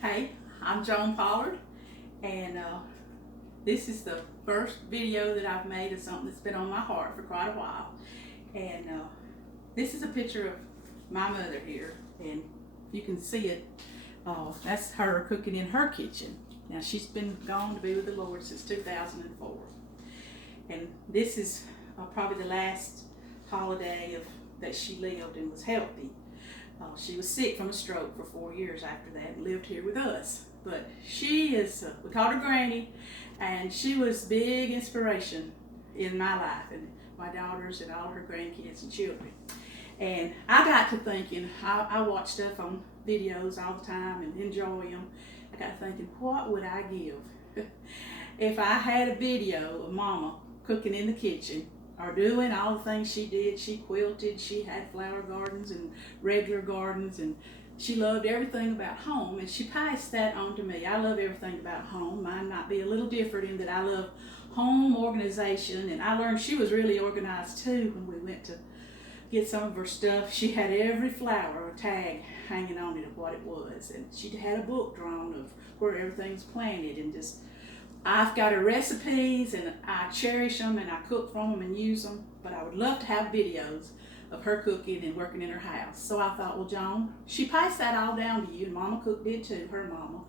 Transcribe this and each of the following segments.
Hey, I'm Joan Pollard, and this is the first video that I've made of something that's been on my heart for quite a while. And this is a picture of my mother here, and you can see it. That's her cooking in her kitchen. Now, she's been gone to be with the Lord since 2004. And this is probably the last holiday that she lived and was healthy. She was sick from a stroke for 4 years after that and lived here with us. But she is, we called her Granny, and she was big inspiration in my life and my daughters and all her grandkids and children. And I got to thinking, I watch stuff on videos all the time and enjoy them. I got to thinking, what would I give if I had a video of Mama cooking in the kitchen, or doing all the things she did. She quilted, she had flower gardens and regular gardens, and she loved everything about home, and she passed that on to me. I love everything about home. Mine might be a little different in that I love home organization, and I learned she was really organized too when we went to get some of her stuff. She had every flower, a tag hanging on it of what it was, and she had a book drawn of where everything's planted, and just I've got her recipes, and I cherish them, and I cook from them and use them, but I would love to have videos of her cooking and working in her house. So I thought, well, Joan, she passed that all down to you, and Mama Cook did too, her mama,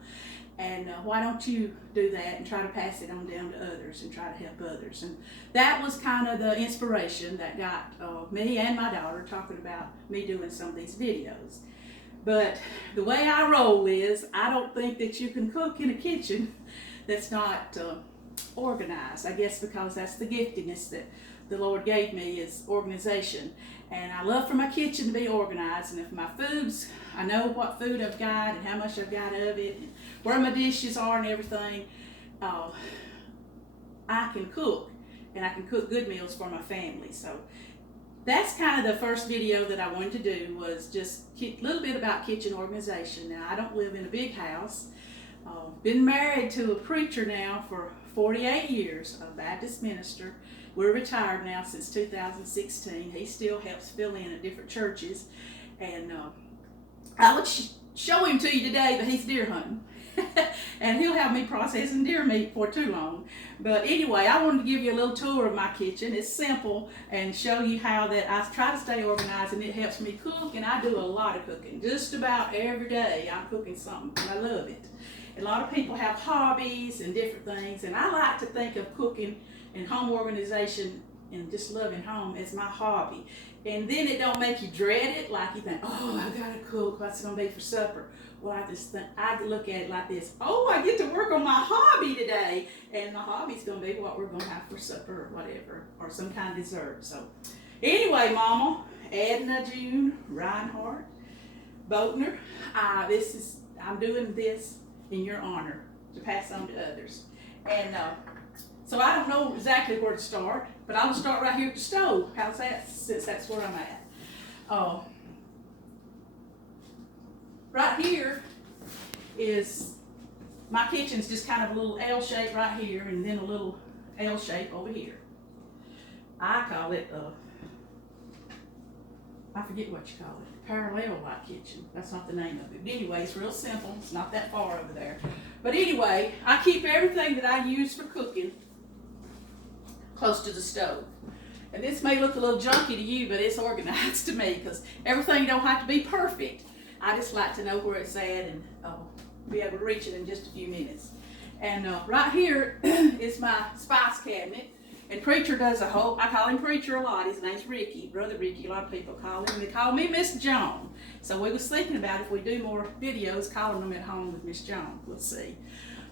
and why don't you do that and try to pass it on down to others and try to help others. And that was kind of the inspiration that got me and my daughter talking about me doing some of these videos. But the way I roll is, I don't think that you can cook in a kitchen that's not organized. I guess because that's the giftedness that the Lord gave me, is organization. And I love for my kitchen to be organized, and if my foods, I know what food I've got and how much I've got of it, and where my dishes are and everything, I can cook, and I can cook good meals for my family. So that's kind of the first video that I wanted to do, was just a little bit about kitchen organization. Now, I don't live in a big house. Been married to a preacher now for 48 years, a Baptist minister. We're retired now since 2016. He still helps fill in at different churches. And I would show him to you today, but he's deer hunting. And he'll have me processing deer meat for too long. But anyway, I wanted to give you a little tour of my kitchen. It's simple, and show you how that I try to stay organized, and it helps me cook. And I do a lot of cooking. Just about every day I'm cooking something, and I love it. A lot of people have hobbies and different things, and I like to think of cooking and home organization and just loving home as my hobby. And then it don't make you dread it, like you think, oh, I gotta cook, what's it gonna be for supper? Well, I look at it like this, oh, I get to work on my hobby today, and the hobby's gonna be what we're gonna have for supper or whatever, or some kind of dessert. So anyway, Mama, Edna June Reinhardt Boatner, I'm doing this in your honor to pass on to others. And so I don't know exactly where to start, but I'll start right here at the stove. How's that, since that's where I'm at? Right here is, my kitchen's just kind of a little L shape right here, and then a little L shape over here. I call it, I forget what you call it, parallel light kitchen. That's not the name of it. But anyway, it's real simple. It's not that far over there. But anyway, I keep everything that I use for cooking close to the stove. And this may look a little junky to you, but it's organized to me, because everything don't have to be perfect. I just like to know where it's at, and be able to reach it in just a few minutes. And right here is my spice cabinet. And Preacher does I call him Preacher a lot. His name's Ricky, Brother Ricky. A lot of people call him. They call me Miss Joan. So we was thinking about if we do more videos, calling them at home with Miss Joan. We'll see.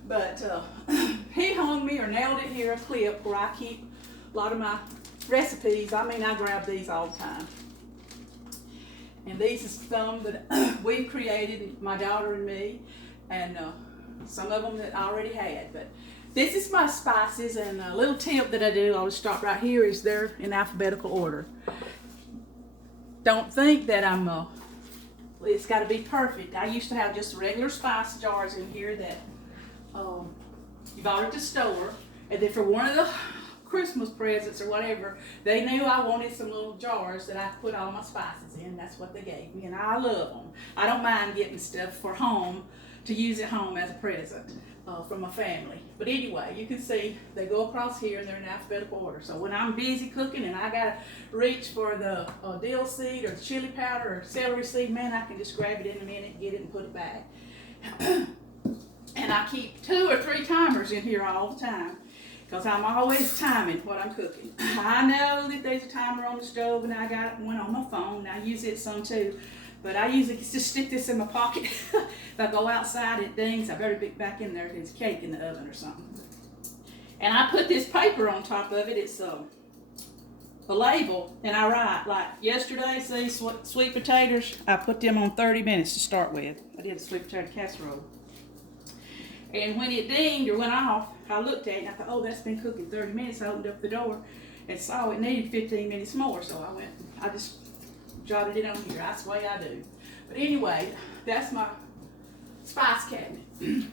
But he hung me or nailed it here, a clip where I keep a lot of my recipes. I mean, I grab these all the time. And these is some that we've created, my daughter and me, and some of them that I already had. But this is my spices, and a little tip that I do, I'll just stop right here, is they're in alphabetical order. Don't think that it's got to be perfect. I used to have just regular spice jars in here that you bought at the store, and then for one of the Christmas presents or whatever, they knew I wanted some little jars that I could put all my spices in. That's what they gave me, and I love them. I don't mind getting stuff for home to use at home as a present from my family. But anyway, you can see they go across here and they're in alphabetical order. So when I'm busy cooking and I gotta reach for the dill seed or the chili powder or celery seed, man, I can just grab it in a minute, get it and put it back. And I keep 2 or 3 timers in here all the time, because I'm always timing what I'm cooking. I know that there's a timer on the stove and I got one on my phone, and I use it some too. But I usually just stick this in my pocket. If I go outside, it dings. I better be back in there if there's cake in the oven or something. And I put this paper on top of it. It's a label, and I write, like yesterday, see, sweet potatoes, I put them on 30 minutes to start with. I did a sweet potato casserole. And when it dinged or went off, I looked at it and I thought, oh, that's been cooking 30 minutes. I opened up the door and saw it needed 15 minutes more. So I just jotted it on here. That's the way I do. But anyway, that's my spice cabinet. And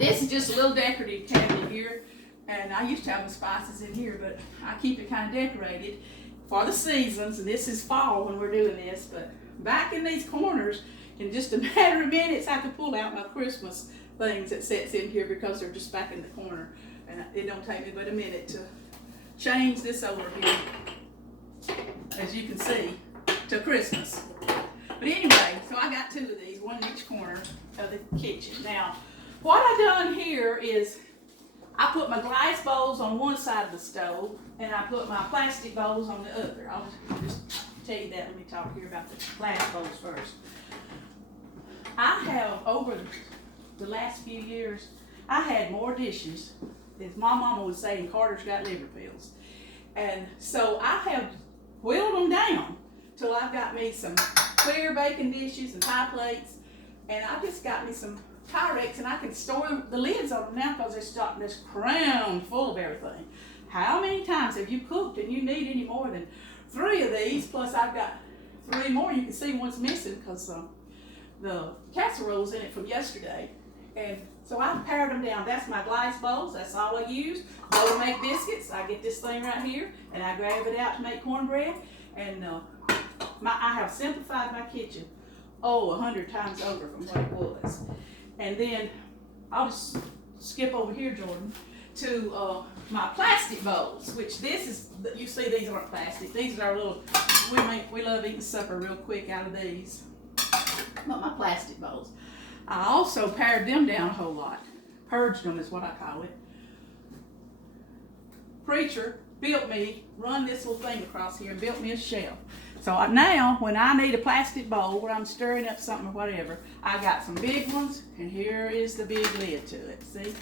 this is just a little decorative cabinet here. And I used to have my spices in here, but I keep it kind of decorated for the seasons. And this is fall when we're doing this. But back in these corners, in just a matter of minutes, I could pull out my Christmas things that sits in here because they're just back in the corner. And it don't take me but a minute to change this over here, as you can see, to Christmas. But anyway, so I got 2 of these, one in each corner of the kitchen. Now, what I done here is I put my glass bowls on one side of the stove and I put my plastic bowls on the other. I'll just tell you that. Let me talk here about the glass bowls first. I have, over the last few years, I had more dishes, as my mama would say, and Carter's got liver pills. And so I have whittled them down till I've got me some clear baking dishes and pie plates, and I just got me some Pyrex, and I can store the lids on them now because they're starting this crown full of everything. How many times have you cooked and you need any more than 3 of these? Plus I've got 3 more. You can see one's missing because the casserole's in it from yesterday. And so I pared them down. That's my glass bowls. That's all I use. Go to make biscuits. I get this thing right here, and I grab it out to make cornbread. And I have simplified my kitchen, 100 times over from what it was. And then I'll just skip over here, Jordan, to my plastic bowls, which this is, you see these aren't plastic. These are our little, we love eating supper real quick out of these. But my plastic bowls. I also pared them down a whole lot. Purged them is what I call it. Preacher run this little thing across here and built me a shelf. So now, when I need a plastic bowl where I'm stirring up something or whatever, I got some big ones, and here is the big lid to it. See?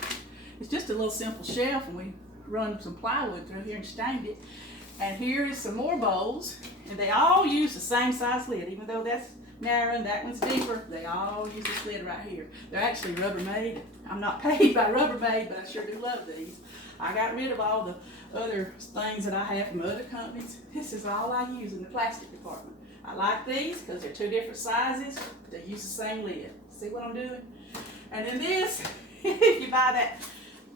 It's just a little simple shelf, and we run some plywood through here and stained it. And here is some more bowls, and they all use the same size lid, even though that's narrow and that one's deeper. They all use this lid right here. They're actually Rubbermaid. I'm not paid by Rubbermaid, but I sure do love these. I got rid of all the other things that I have from other companies. This is all I use in the plastic department. I like these because they're 2 different sizes, but they use the same lid. See what I'm doing? And then this, if you buy that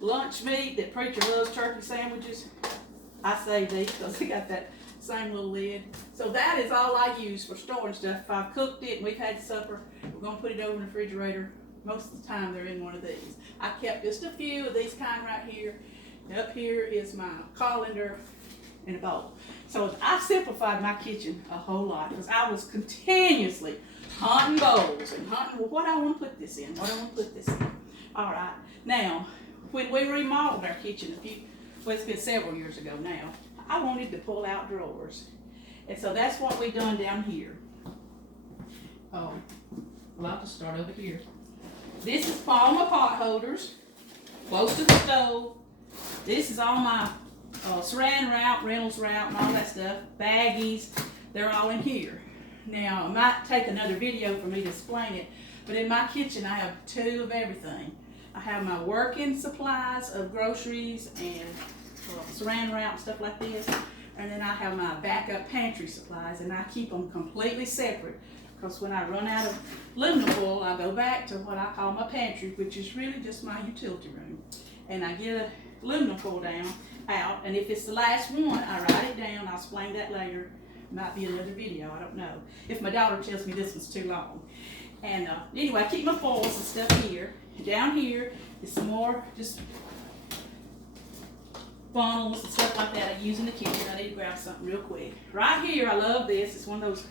lunch meat that Preacher loves, turkey sandwiches, I save these because they got that same little lid. So that is all I use for storing stuff. If I've cooked it and we've had supper, we're going to put it over in the refrigerator. Most of the time they're in one of these. I kept just a few of these kind right here. And up here is my colander and a bowl. So I've simplified my kitchen a whole lot because I was continuously hunting bowls and hunting, well, what I want to put this in, what I want to put this in. All right. Now, when we remodeled our kitchen it's been several years ago now, I wanted to pull out drawers. And so that's what we've done down here. Well, I'll just start over here. This is all my pot holders, close to the stove. This is all my saran wrap, Reynolds wrap, and all that stuff. Baggies, they're all in here. Now, it might take another video for me to explain it, but in my kitchen I have 2 of everything. I have my working supplies of groceries and saran wrap, stuff like this. And then I have my backup pantry supplies, and I keep them completely separate because when I run out of aluminum foil, I go back to what I call my pantry, which is really just my utility room. And I get aluminum foil out, and if it's the last one, I write it down. I'll explain that later. Might be another video, I don't know. If my daughter tells me this one's too long. And anyway, I keep my foils and stuff here. Down here is some more just funnels and stuff like that I use in the kitchen. I need to grab something real quick. Right here, I love this. It's one of those,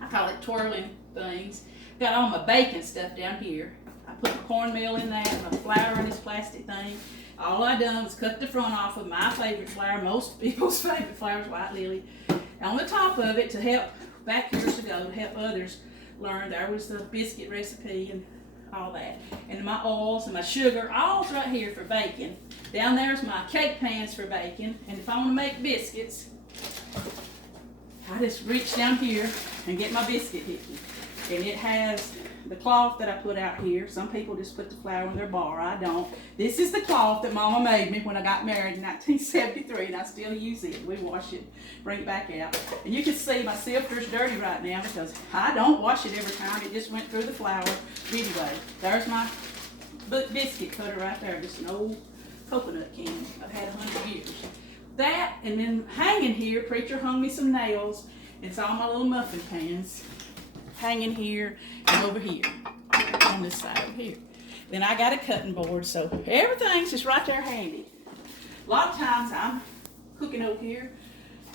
I call it twirling things. Got all my baking stuff down here. I put my cornmeal in that, my flour in this plastic thing. All I done was cut the front off of my favorite flour. Most people's favorite flour is white lily. On the top of it, to help, back years ago, to help others learn, there was the biscuit recipe and all that. And my oils and my sugar, all's right here for baking. Down there's my cake pans for baking. And if I want to make biscuits, I just reach down here and get my biscuit hickey. And it has the cloth that I put out here. Some people just put the flour in their bar. I don't. This is the cloth that Mama made me when I got married in 1973, and I still use it. We wash it, bring it back out. And you can see my sifter's dirty right now because I don't wash it every time. It just went through the flour. Anyway, there's my biscuit cutter right there, just an old coconut can I've had 100 years. That, and then hanging here, Preacher hung me some nails. It's all my little muffin pans hanging here and over here on this side over here. Then I got a cutting board, so everything's just right there handy. A lot of times I'm cooking over here,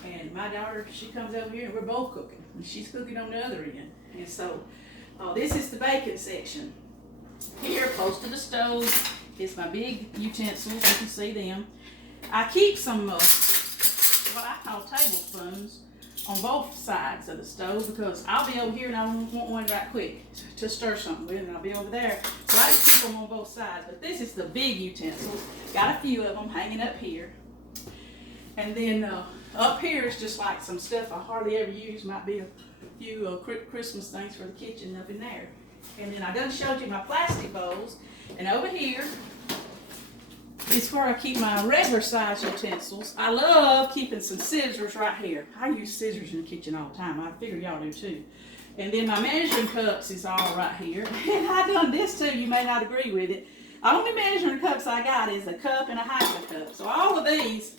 and my daughter, she comes over here, and we're both cooking, and she's cooking on the other end. And so this is the baking section. Here, close to the stove, is my big utensils. You can see them. I keep some what I call tablespoons on both sides of the stove because I'll be over here and I want one right quick to stir something with, and I'll be over there. So I just keep them on both sides. But this is the big utensils. Got a few of them hanging up here. And then up here is just like some stuff I hardly ever use. Might be a few Christmas things for the kitchen up in there. And then I done showed you my plastic bowls. And over here is where I keep my regular size utensils. I love keeping some scissors right here. I use scissors in the kitchen all the time. I figure y'all do too. And then my measuring cups is all right here. And I done this too. You may not agree with it. Only measuring cups I got is a cup and a half a cup. So all of these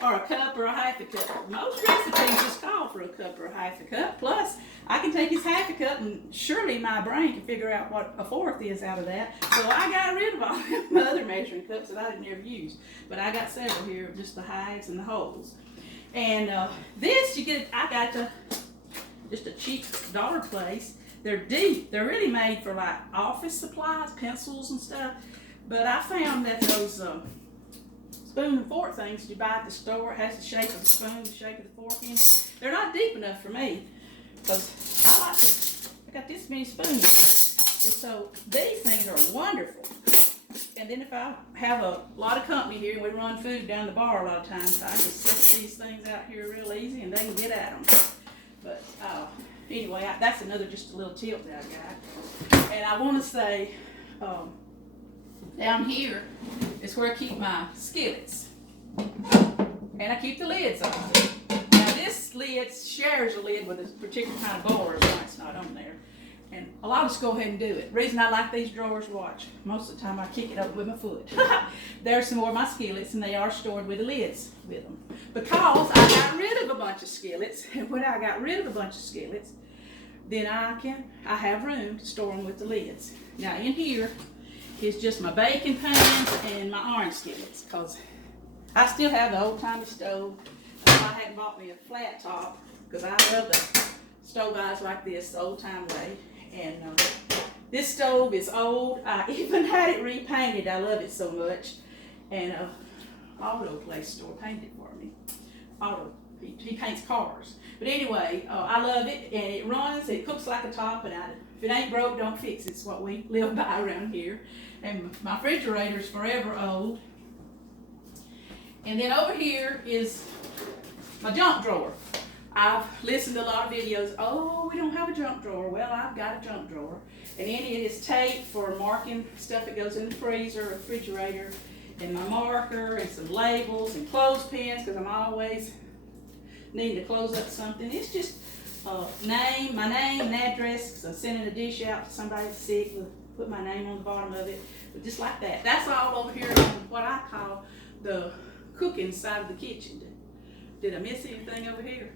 are a cup or a half a cup. Most recipes just call for a cup or a half a cup. Plus, I can take this half a cup and surely my brain can figure out what a fourth is out of that. So I got rid of all my other measuring cups that I didn't ever use. But I got several here, just the halves and the wholes. And this you get, I got just a cheap dollar place. They're deep. They're really made for like office supplies, pencils and stuff. But I found that those spoon and fork things you buy at the store, it has the shape of the spoon, the shape of the fork in it. They're not deep enough for me because I got this many spoons. And so these things are wonderful. And then if I have a lot of company here and we run food down the bar a lot of times, I just set these things out here real easy and they can get at them. But anyway, that's another just a little tip that I got. And I want to say, down here is where I keep my skillets. And I keep the lids on. Now this lid shares a lid with a particular kind of bowl, so it's not on there. And I'll just go ahead and do it. The reason I like these drawers, watch, most of the time I kick it up with my foot. There's some more of my skillets, and they are stored with the lids with them. Because I got rid of a bunch of skillets, and when I got rid of a bunch of skillets, then I have room to store them with the lids. Now in here is just my baking pans and my orange skillets, because I still have the old-timey stove. I hadn't bought me a flat top, because I love the stove eyes like this, the old-time way. And this stove is old. I even had it repainted. I love it so much. And Auto Place store painted it for me. He paints cars. But anyway, I love it, and it runs, it cooks like a top, and if it ain't broke, don't fix it. It's what we live by around here. And my refrigerator's forever old. And then over here is my junk drawer. I've listened to a lot of videos, oh, we don't have a junk drawer. Well, I've got a junk drawer. And in it is tape for marking stuff that goes in the freezer, refrigerator, and my marker, and some labels, and clothespins, because I'm always needing to close up something. It's just my name and address, because I'm sending a dish out to somebody that's sick, put my name on the bottom of it, but just like that. That's all over here on what I call the cooking side of the kitchen. Did I miss anything over here?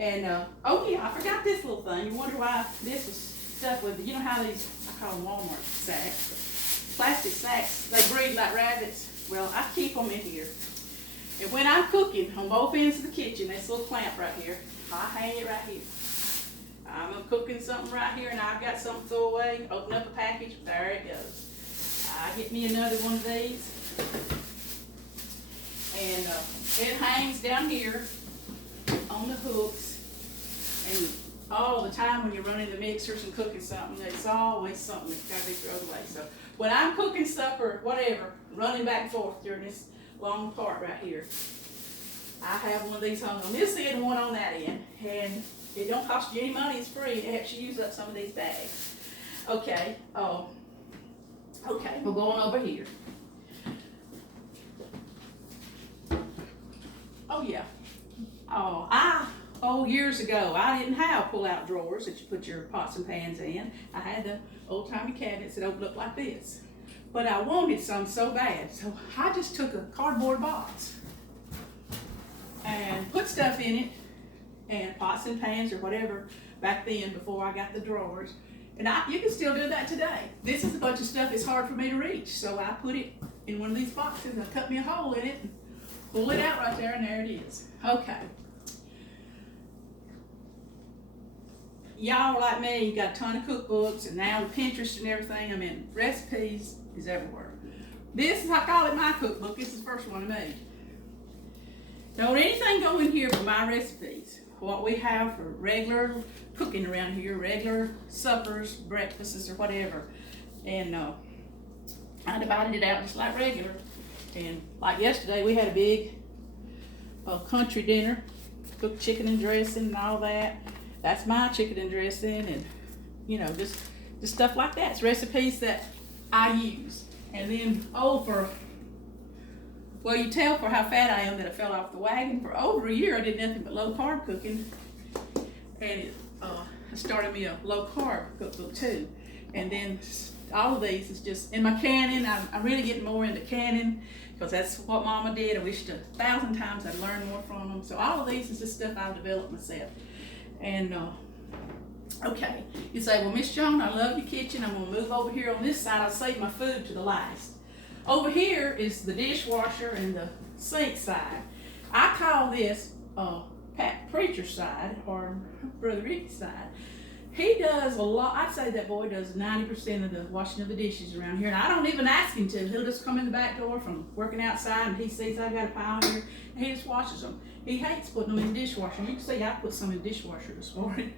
And, oh yeah, I forgot this little thing. You wonder why this was stuck with, you know how these, I call them Walmart sacks, plastic sacks, they breed like rabbits. Well, I keep them in here. And when I'm cooking on both ends of the kitchen, this little clamp right here, I hang it right here. I'm cooking something right here and I've got something to throw away, open up a package, there it goes. I get me another one of these. And it hangs down here on the hooks. And all the time when you're running the mixers and cooking something, there's always something that's got to be thrown away. So when I'm cooking stuff or whatever, running back and forth during this long part right here, I have one of these hung on this end and one on that end. And it don't cost you any money, it's free. It helps you use up some of these bags. Okay, okay, we're going over here. Oh yeah. Years ago, I didn't have pull-out drawers that you put your pots and pans in. I had the old-timey cabinets that opened up like this. But I wanted some so bad, so I just took a cardboard box and put stuff in it, and pots and pans or whatever back then before I got the drawers. And you can still do that today. This is a bunch of stuff that's hard for me to reach, so I put it in one of these boxes and I cut me a hole in it and pull it out right there, and there it is. Okay. Y'all are like me, you got a ton of cookbooks, and now with Pinterest and everything, I mean, recipes is everywhere. This is, I call it my cookbook. This is the first one I made. Don't anything go in here for my recipes. What we have for regular cooking around here, regular suppers, breakfasts, or whatever. And I divided it out just like regular. And like yesterday, we had a big country dinner, cooked chicken and dressing and all that. That's my chicken and dressing, and you know, just stuff like that. It's recipes that I use. And then well, you tell for how fat I am that I fell off the wagon. For over a year, I did nothing but low carb cooking, and it started me a low carb cookbook too. And then all of these is just in my canning. I'm really getting more into canning because that's what Mama did. I wished 1,000 times I'd learned more from them. So all of these is just stuff I've developed myself. And okay, you say, well, Miss Joan, I love your kitchen. I'm gonna move over here on this side. I'll save my food to the last. Over here is the dishwasher and the sink side. I call this Pat Preacher's side, or Brother Ricky's side. He does a lot. I'd say that boy does 90% of the washing of the dishes around here. And I don't even ask him to. He'll just come in the back door from working outside, and he sees I've got a pile here, and he just washes them. He hates putting them in the dishwasher. You can see I put some in the dishwasher this morning.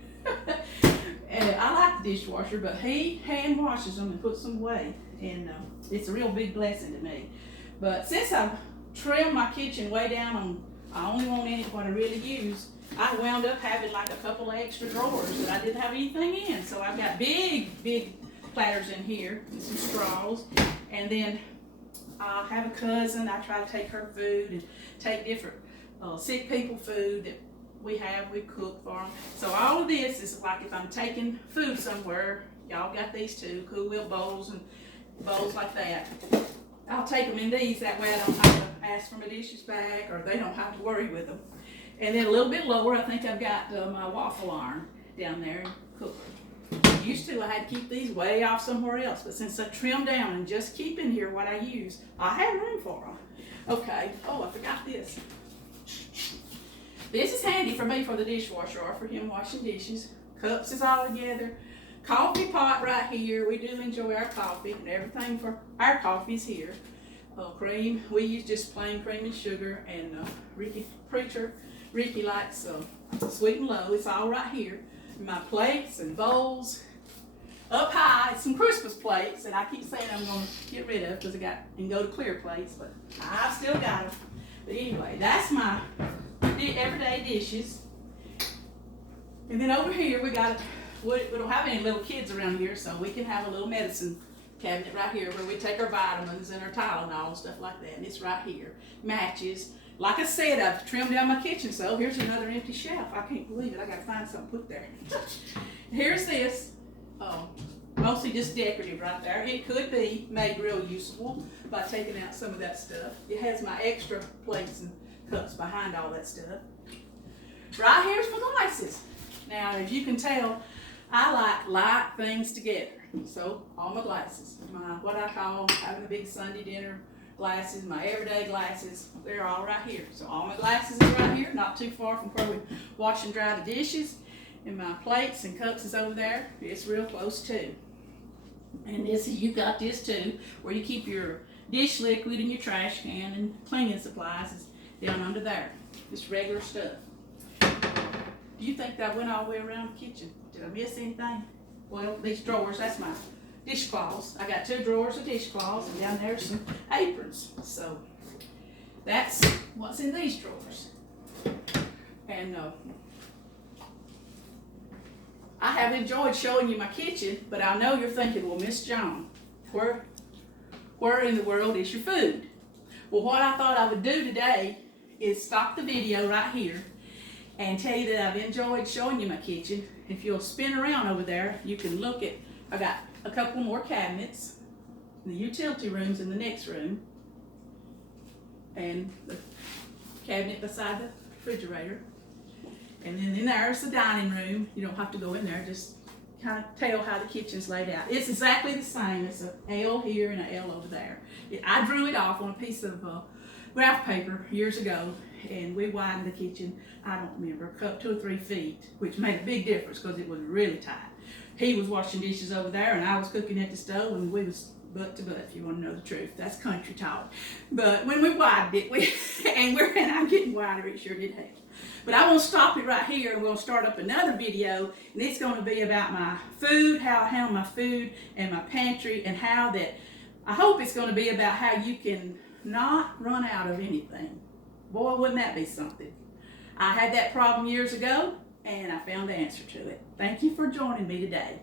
And I like the dishwasher, but he hand washes them and puts them away. And it's a real big blessing to me. But since I've trimmed my kitchen way down on, I only want in it what I really use, I wound up having like a couple of extra drawers that I didn't have anything in. So I've got big platters in here and some straws. And then I have a cousin. I try to take her food and take different sick people food that we cook for them. So all of this is like if I'm taking food somewhere, y'all got these too, Cool Wheel bowls and bowls like that. I'll take them in these, that way I don't have to ask for my dishes back, or they don't have to worry with them. And then a little bit lower, I think I've got my waffle iron down there and cooker. Used to, I had to keep these way off somewhere else, but since I trimmed down and just keep in here what I use, I have room for them. Okay, I forgot this. This is handy for me for the dishwasher or for him washing dishes. Cups is all together. Coffee pot right here. We do enjoy our coffee, and everything for our coffee is here. Cream, we use just plain cream and sugar, and Ricky likes sweet and low. It's all right here. My plates and bowls. Up high, some Christmas plates that I keep saying I'm going to get rid of because and go to clear plates, but I've still got them. But anyway, that's my everyday dishes. And then over here we don't have any little kids around here, so we can have a little medicine cabinet right here where we take our vitamins and our Tylenol and stuff like that. And it's right here. Matches. Like I said, I've trimmed down my kitchen, so here's another empty shelf. I can't believe it. I gotta find something to put there. Here's this. Mostly just decorative right there. It could be made real useful by taking out some of that stuff. It has my extra plates and cups behind all that stuff. right here's my glasses. Now, as you can tell, I like light things together. So, all my glasses, my what I call having a big Sunday dinner glasses, my everyday glasses, they're all right here. So all my glasses is right here, not too far from where we wash and dry the dishes. And my plates and cups is over there. It's real close too. And this, you got this too, where you keep your dish liquid and your trash can and cleaning supplies is down under there. Just regular stuff. Do you think that I went all the way around the kitchen? Did I miss anything? Well, these drawers, that's my dishcloths. I got 2 drawers of dishcloths, and down there's some aprons. So that's what's in these drawers. And I have enjoyed showing you my kitchen, but I know you're thinking, well, Miss Joan, where in the world is your food? Well, what I thought I would do today is stop the video right here and tell you that I've enjoyed showing you my kitchen. If you'll spin around over there, you can look at, I got a couple more cabinets, the utility room's in the next room, and the cabinet beside the refrigerator. And then in there's the dining room. You don't have to go in there, just kind of tell how the kitchen's laid out. It's exactly the same. It's an L here and an L over there. I drew it off on a piece of graph paper years ago, and we widened the kitchen, I don't remember, 2 or 3 feet, which made a big difference because it was really tight. He was washing dishes over there, and I was cooking at the stove, and we was butt to butt, if you want to know the truth. That's country talk. But when we widened it, and I'm getting wider, it sure did help. But I want to stop it right here, and we'll start up another video, and it's going to be about my food, how I handle my food and my pantry, and how that, I hope it's going to be about how you can not run out of anything. Boy, wouldn't that be something. I had that problem years ago, and I found the answer to it. Thank you for joining me today.